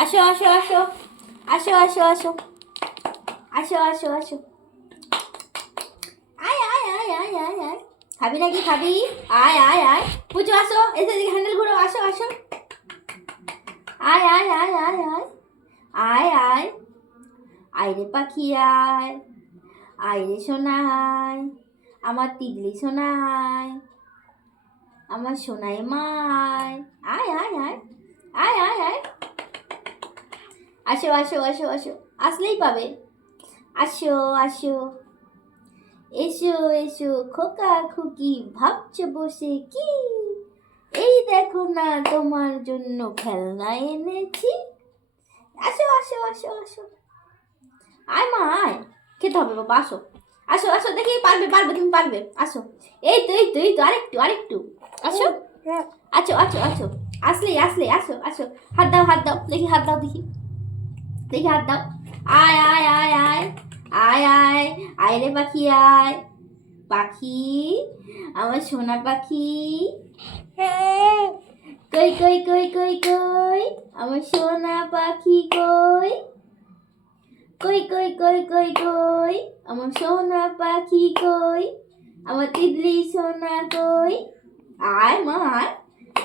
আসো আসো আসো আসো আসো আসো আসো আসো আসো আয় আয় আয় আয় আয় আয় খাবি নাকি খাবি? আয় আয় আয় পুচু আসো, এসে দিকে হ্যান্ডেল ঘুরো, আসো আসো আয় আয় আয় আয় আয় আয় আয় আয় রে পাখি আয়, আয় রে সোনা আয়, আমার তিতলি সোনা আয়, আমার সোনাই মায়, আয় আয় আয় আয় আয় আয় আসো আসো আসো আসো, আসলেই পাবে। আসো আসো এসো এসো খোকা খুকি, ভাবছো বসে কি? এই দেখো না তোমার জন্য খেলনা এনেছি। আসো আসো আসো আসো আয় মা আয়, খেতে হবে বাবা, আসো আসো আসো, দেখি পারবে পারবে, তুমি পারবে, আসো। এই তো এই তো এই তো, আরেকটু আরেকটু, আসো আছো আছো আছো, আসলেই আসলেই, আসো আসো, হাত দাও হাত দাও, দেখি হাত দাও, দেখি দেখি হাত দাও। আয় আয় আয় আয় আয় আয় আয় রে পাখি আয়, পাখি আমার সোনা পাখি, কই কই কই কই কই আমার সোনা পাখি কই, কই কই কই কই কই আমার সোনা পাখি কই, আমার তিতলি সোনা কই। আয় মা আয়,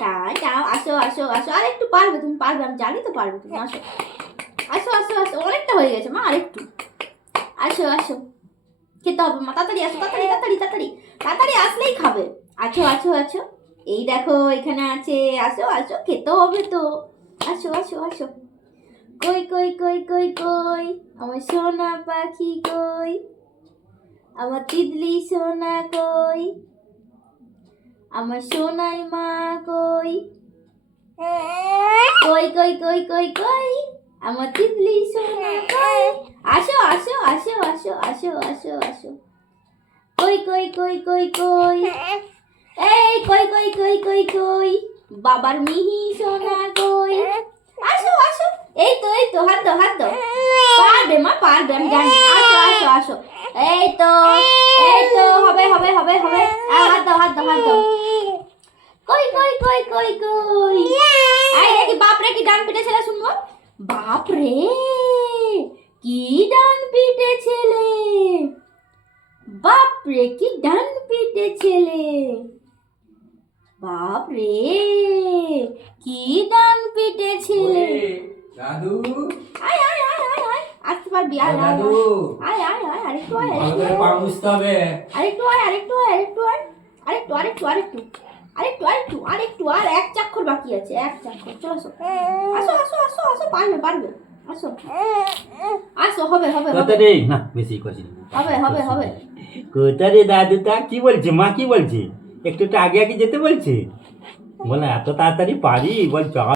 তাই যাও, আসো আসো আসো, আর একটু পারবে, তুমি পারবে, আমি জানি তো পারবে তুমি, আসো আসো আসো আসো, অনেকটা হয়ে গেছে মা, আরেকটু, আসো আসো, খেতে হবে মা, তাড়াতাড়ি আসো, তাড়াতাড়ি তাড়াতাড়ি তাড়াতাড়ি তাড়াতাড়ি, আসলেই খাবে। আছো আছো আছো, এই দেখো এখানে আছে, আসো আসো, খেতে হবে তো, আসো আসো আসো, কই কই কই কই কই আমার সোনা পাখি কই, আমার তিতলি সোনা কই, আমার সোনাই মা কই, কই কই কই কই কই আমার তিতলি সোনা কই। আসো আসো আসো আসো আসো আসো আসো, কই কই কই কই কই, এই কই কই কই কই কই বাবার মিহি সোনা কই। আসো আসো, এই তো হাত দাও হাত দাও, পারবে মা পারবে, আমি জানি, আসো আসো আসো, এই তো হবে হবে হবে হবে, হাত দাও হাত দাও হাত দাও, কই কই কই কই কই, এই দেখি বাপ রে কি ডান পিঠে ছেলে, শুনবো, বাপ রে কি ডান পিঠে ছেলে, বাপ রে কি ডান পিঠে ছেলে, বাপ রে কি ডান পিঠে ছেলে। দাদু আয় আয় আয় আয় আয়, আসতে পারবি, আয় আয় দাদু আয় আয় আয়, আরেকটু আয় ভালো করে পা মুছতে হবে। আরেকটু আয় আরেকটু আয় আরেকটু আয় আরেকটু আরেকটু আরেকটু আরেকটু আরেকটু আরেকটু, আর এক চাক্ষর বাকি আছে, এক চাক্ষর, চলো আসো আসো আসো আসো আসো, পারবে পারবে, আসো আসো, হবে হবে হবে কোথা রে না বেশি করছি হবে হবে হবে। কোথা রে দাদু, তা কি বলছে মা, কি বলছে একটু একটু আগে আগে যেতে বলছে, বলে এত তাড়াতাড়ি পারি, বল চল